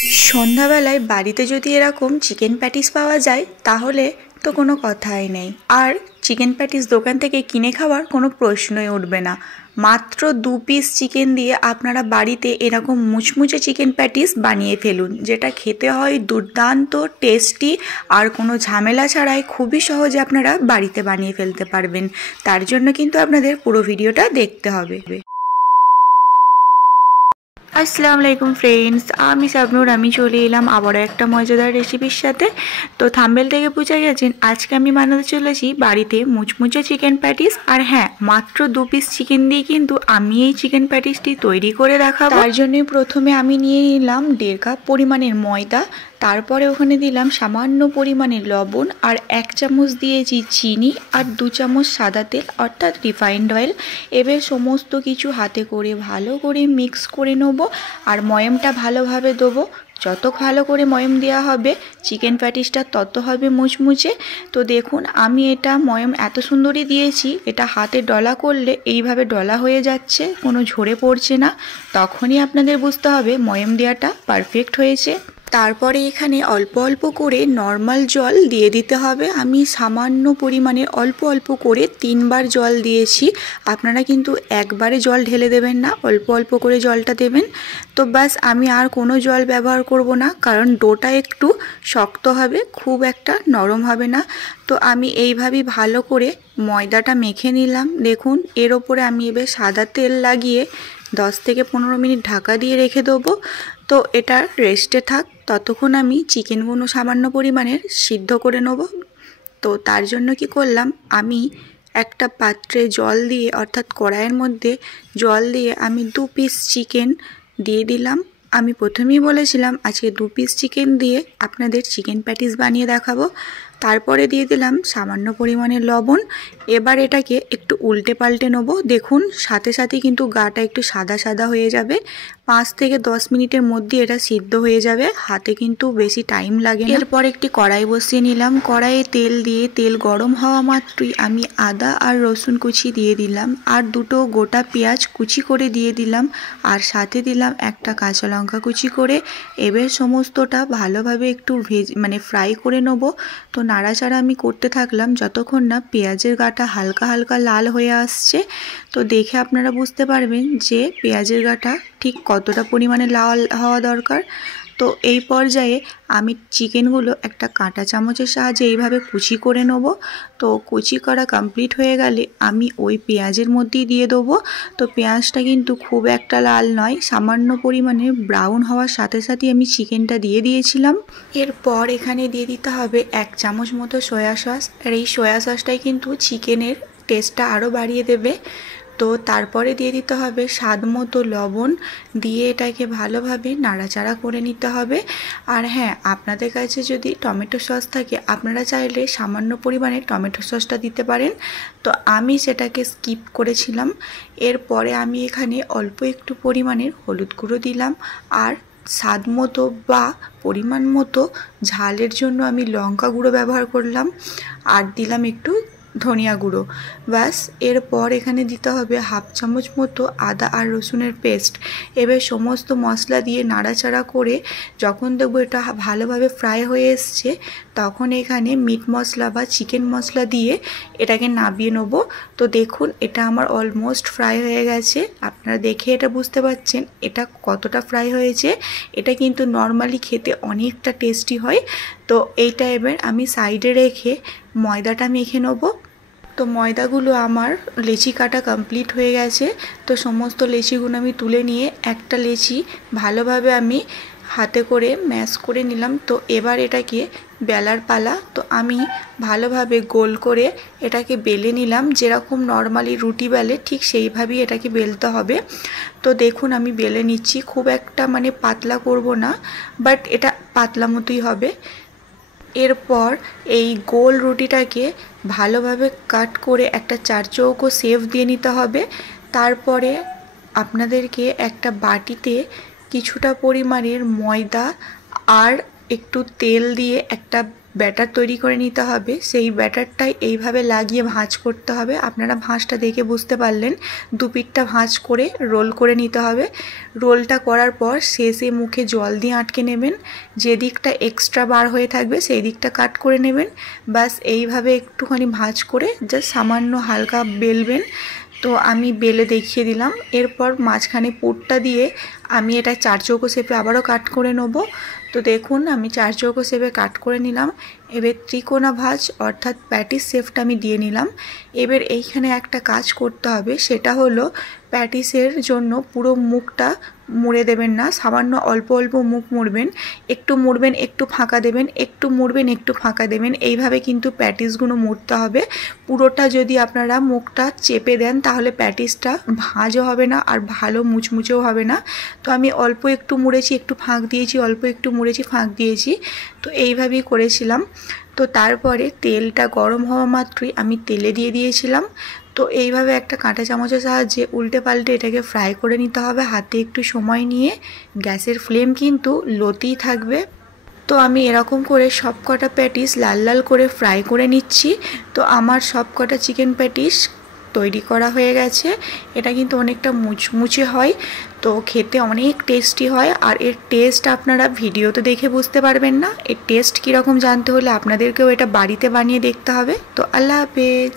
সন্ধ্যাবেলায় বাড়িতে যদি এরকম চিকেন প্যাটিস পাওয়া যায় তাহলে তো কোনো কথাই নেই। আর চিকেন প্যাটিস দোকান থেকে কিনে খাওয়ার কোনো প্রশ্নই উঠবে না। মাত্র 2 পিস চিকেন দিয়ে আপনারা বাড়িতে এরকম মুচমুচে চিকেন প্যাটিস বানিয়ে ফেলুন, যেটা খেতে হয় দুর্দান্ত টেস্টি আর কোনো ঝামেলা ছাড়াই খুবই সহজে আপনারা বাড়িতে বানিয়ে ফেলতে পারবেন। তার জন্য কিন্তু আপনাদের পুরো ভিডিওটা দেখতে হবে। আসসালামু আলাইকুম ফ্রেন্ডস, আমি শাবনূর। আমি চলে এলাম আবারও একটা মজাদার রেসিপির সাথে। তো থাম্বনেল থেকে বুঝে গেছেন আজকে আমি বানাতে চলেছি বাড়িতে মুচমুচে চিকেন প্যাটিস। আর হ্যাঁ, মাত্র 2 পিস চিকেন দিয়ে কিন্তু আমি এই চিকেন প্যাটিসটি তৈরি করে দেখাবো। তার জন্য প্রথমে আমি নিয়ে নিলাম 1.5 কাপ পরিমাণের ময়দা, তারপরে ওখানে দিলাম সামান্য পরিমাণের লবণ, আর 1 চামচ দিয়েছি চিনি, আর 2 চামচ সাদা তেল অর্থাৎ রিফাইন্ড অয়েল। এবার সমস্ত কিছু হাতে করে ভালো করে মিক্স করে নেবো আর ময়ামটা ভালোভাবে দেবো। যত ভালো করে ময়াম দেওয়া হবে চিকেন প্যাটিসটা তত হবে মুচমুচে। তো দেখুন আমি এটা ময়াম এত সুন্দরই দিয়েছি, এটা হাতে ডলা করলে এইভাবে ডলা হয়ে যাচ্ছে, কোনো ঝরে পড়ছে না। তখনই আপনাদের বুঝতে হবে ময়াম দেওয়াটা পারফেক্ট হয়েছে। তারপরে এখানে অল্প অল্প করে নর্মাল জল দিয়ে দিতে হবে। আমি সামান্য পরিমাণে অল্প অল্প করে 3 বার জল দিয়েছি। আপনারা কিন্তু একবারে জল ঢেলে দেবেন না, অল্প অল্প করে জলটা দেবেন। তো ব্যাস, আমি আর কোনো জল ব্যবহার করব না, কারণ ডোটা একটু শক্ত হবে, খুব একটা নরম হবে না। তো আমি এইভাবেই ভালো করে ময়দাটা মেখে নিলাম। দেখুন এর ওপরে আমি এবার সাদা তেল লাগিয়ে 10 থেকে 15 মিনিট ঢাকা দিয়ে রেখে দেবো। তো এটা রেস্টে থাক, ততক্ষণ আমি চিকেনগুলো সামান্য পরিমাণের সিদ্ধ করে নেব। তো তার জন্য কি করলাম, আমি একটা পাত্রে জল দিয়ে অর্থাৎ কড়াইয়ের মধ্যে জল দিয়ে আমি 2 পিস চিকেন দিয়ে দিলাম। আমি প্রথমেই বলেছিলাম আজকে 2 পিস চিকেন দিয়ে আপনাদের চিকেন প্যাটিস বানিয়ে দেখাবো। তারপরে দিয়ে দিলাম সামান্য পরিমাণে লবণ। এবার এটাকে একটু উল্টে পাল্টে নেবো। দেখুন সাথে সাথে কিন্তু গাটা একটু সাদা সাদা হয়ে যাবে। 5 থেকে 10 মিনিটের মধ্যে এটা সিদ্ধ হয়ে যাবে, হাতে কিন্তু বেশি টাইম লাগে না। এরপর একটি কড়াই বসিয়ে নিলাম। কড়াইয়ে তেল দিয়ে তেল গরম হওয়া মাত্রই আমি আদা আর রসুন কুচি দিয়ে দিলাম, আর 2টো গোটা পেঁয়াজ কুচি করে দিয়ে দিলাম, আর সাথে দিলাম একটা কাঁচা লঙ্কা কুচি করে। এবার সমস্তটা ভালোভাবে একটু ফ্রাই করে নেবো। তো নাড়াচাড়া আমি করতে থাকলাম যতক্ষণ না পেঁয়াজের গাটা হালকা হালকা লাল হয়ে আসছে। তো দেখে আপনারা বুঝতে পারবেন যে পেঁয়াজের গাটা ঠিক কতটা পরিমাণে লাল হওয়া দরকার। তো এই পর্যায়ে আমি চিকেনগুলো একটা কাঁটা চামচের সাহায্যে এইভাবে কুচি করে নেব। তো কুচি করা কমপ্লিট হয়ে গেলে আমি ওই পেঁয়াজের মধ্যেই দিয়ে দেবো। তো পেঁয়াজটা কিন্তু খুব একটা লাল নয়, সামান্য পরিমাণে ব্রাউন হওয়ার সাথে সাথেই আমি চিকেনটা দিয়ে দিয়েছিলাম। এরপর এখানে দিয়ে দিতে হবে 1 চামচ মতো সয়া সস, আর এই সয়া সসটাই কিন্তু চিকেনের টেস্টটা আরও বাড়িয়ে দেবে। তো তারপরে দিয়ে দিতে হবে স্বাদ মতো লবণ, দিয়ে এটাকে ভালোভাবে নাড়াচাড়া করে নিতে হবে। আর হ্যাঁ, আপনাদের কাছে যদি টমেটো সস থাকে আপনারা চাইলে সামান্য পরিমাণে টমেটো সসটা দিতে পারেন। তো আমি সেটাকে স্কিপ করেছিলাম। এরপরে আমি এখানে অল্প একটু পরিমাণের হলুদ গুঁড়ো দিলাম, আর স্বাদ মতো বা পরিমাণ মতো ঝালের জন্য আমি লঙ্কা গুঁড়ো ব্যবহার করলাম, আর দিলাম একটু ধনিয়া গুঁড়ো। ব্যাস, এরপর এখানে দিতে হবে 1/2 চামচ মতো আদা আর রসুনের পেস্ট। এবার সমস্ত মশলা দিয়ে নাড়াচাড়া করে যখন দেখবো এটা ভালোভাবে ফ্রাই হয়ে এসছে, তখন এখানে মিট মশলা বা চিকেন মশলা দিয়ে এটাকে নামিয়ে নেব। তো দেখুন এটা আমার অলমোস্ট ফ্রাই হয়ে গেছে। আপনারা দেখে এটা বুঝতে পারছেন এটা কতটা ফ্রাই হয়েছে। এটা কিন্তু নর্মালি খেতে অনেকটা টেস্টি হয়। তো এইটা এবার আমি সাইডে রেখে ময়দাটা মেখে নেব। তো ময়দাগুলো আমার লেচি কাটা কমপ্লিট হয়ে গেছে। তো সমস্ত লেচিগুলো আমি তুলে নিয়ে একটা লেচি ভালোভাবে আমি হাতে করে ম্যাশ করে নিলাম। তো এবার এটাকে বেলার পালা। তো আমি ভালোভাবে গোল করে এটাকে বেলে নিলাম, যেরকম নর্মালি রুটি বেলে ঠিক সেইভাবেই এটাকে বেলতে হবে। তো দেখুন আমি বেলে নিচ্ছি, খুব একটা পাতলা করব না, বাট এটা পাতলা মতোই হবে। এরপর এই গোল রুটিটাকে ভালোভাবে কাট করে একটা 4 চৌকো শেপ দিয়ে নিতে হবে। তারপরে আপনাদেরকে একটা বাটিতে কিছুটা পরিমাণের ময়দা আর একটু তেল দিয়ে একটা ব্যাটার তৈরি করে নিতে হবে। সেই ব্যাটারটাই এইভাবে লাগিয়ে ভাঁজ করতে হবে। আপনারা ভাঁজটা দেখে বুঝতে পারলেন। দুপিঠটা ভাঁজ করে রোল করে নিতে হবে। রোলটা করার পর শেষে মুখে জল দিয়ে আটকে নেবেন। যে দিকটা এক্সট্রা বার হয়ে থাকবে সেই দিকটা কাট করে নেবেন। বাস এইভাবে একটুখানি ভাঁজ করে জাস্ট সামান্য হালকা বেলবেন। তো আমি বেলে দেখিয়ে দিলাম। এরপর মাঝখানে পুরটা দিয়ে আমি এটা 4 চৌকো শেপে আবারও কাট করে নেব। তো দেখুন আমি 4 চৌকো শেপে কাট করে নিলাম। এবার ত্রিকোণা ভাঁজ অর্থাৎ প্যাটিস শেপটা আমি দিয়ে নিলাম। এবার এইখানে একটা কাজ করতে হবে, সেটা হলো প্যাটিসের জন্য পুরো মুখটা মুড়ে দেবেন না, সামান্য অল্প অল্প মুখ মুড়বেন। একটু মুড়বেন, একটু ফাঁকা দেবেন, একটু মুড়বেন, একটু ফাঁকা দেবেন। এইভাবে কিন্তু প্যাটিসগুলো মুড়তে হবে। পুরোটা যদি আপনারা মুখটা চেপে দেন তাহলে প্যাটিসটা ভাঁজও হবে না আর ভালো মুচমুচেও হবে না। তো আমি অল্প একটু মুড়েছি, একটু ফাঁক দিয়েছি, অল্প একটু মুড়েছি, ফাঁক দিয়েছি। তো এইভাবেই করেছিলাম। তো তারপরে তেলটা গরম হওয়া মাত্রই আমি তেলে দিয়ে দিয়েছিলাম। তো এইভাবে একটা কাঁটা চামচের সাহায্যে উল্টে পাল্টে এটাকে ফ্রাই করে নিতে হবে হাতে একটু সময় নিয়ে। গ্যাসের ফ্লেম কিন্তু লোতেই থাকবে। তো আমি এরকম করে সব কটা প্যাটিস লাল লাল করে ফ্রাই করে নিচ্ছি। তো আমার সব কটা চিকেন প্যাটিস তৈরি করা হয়ে গেছে। এটা কিন্তু অনেকটা মুচমুচে হয়, তো খেতে অনেক টেস্টি হয়। আর এর টেস্ট আপনারা ভিডিওতে দেখে বুঝতে পারবেন না। এর টেস্ট কীরকম জানতে হলে আপনাদেরকেও এটা বাড়িতে বানিয়ে দেখতে হবে। তো আল্লাহ হাফেজ।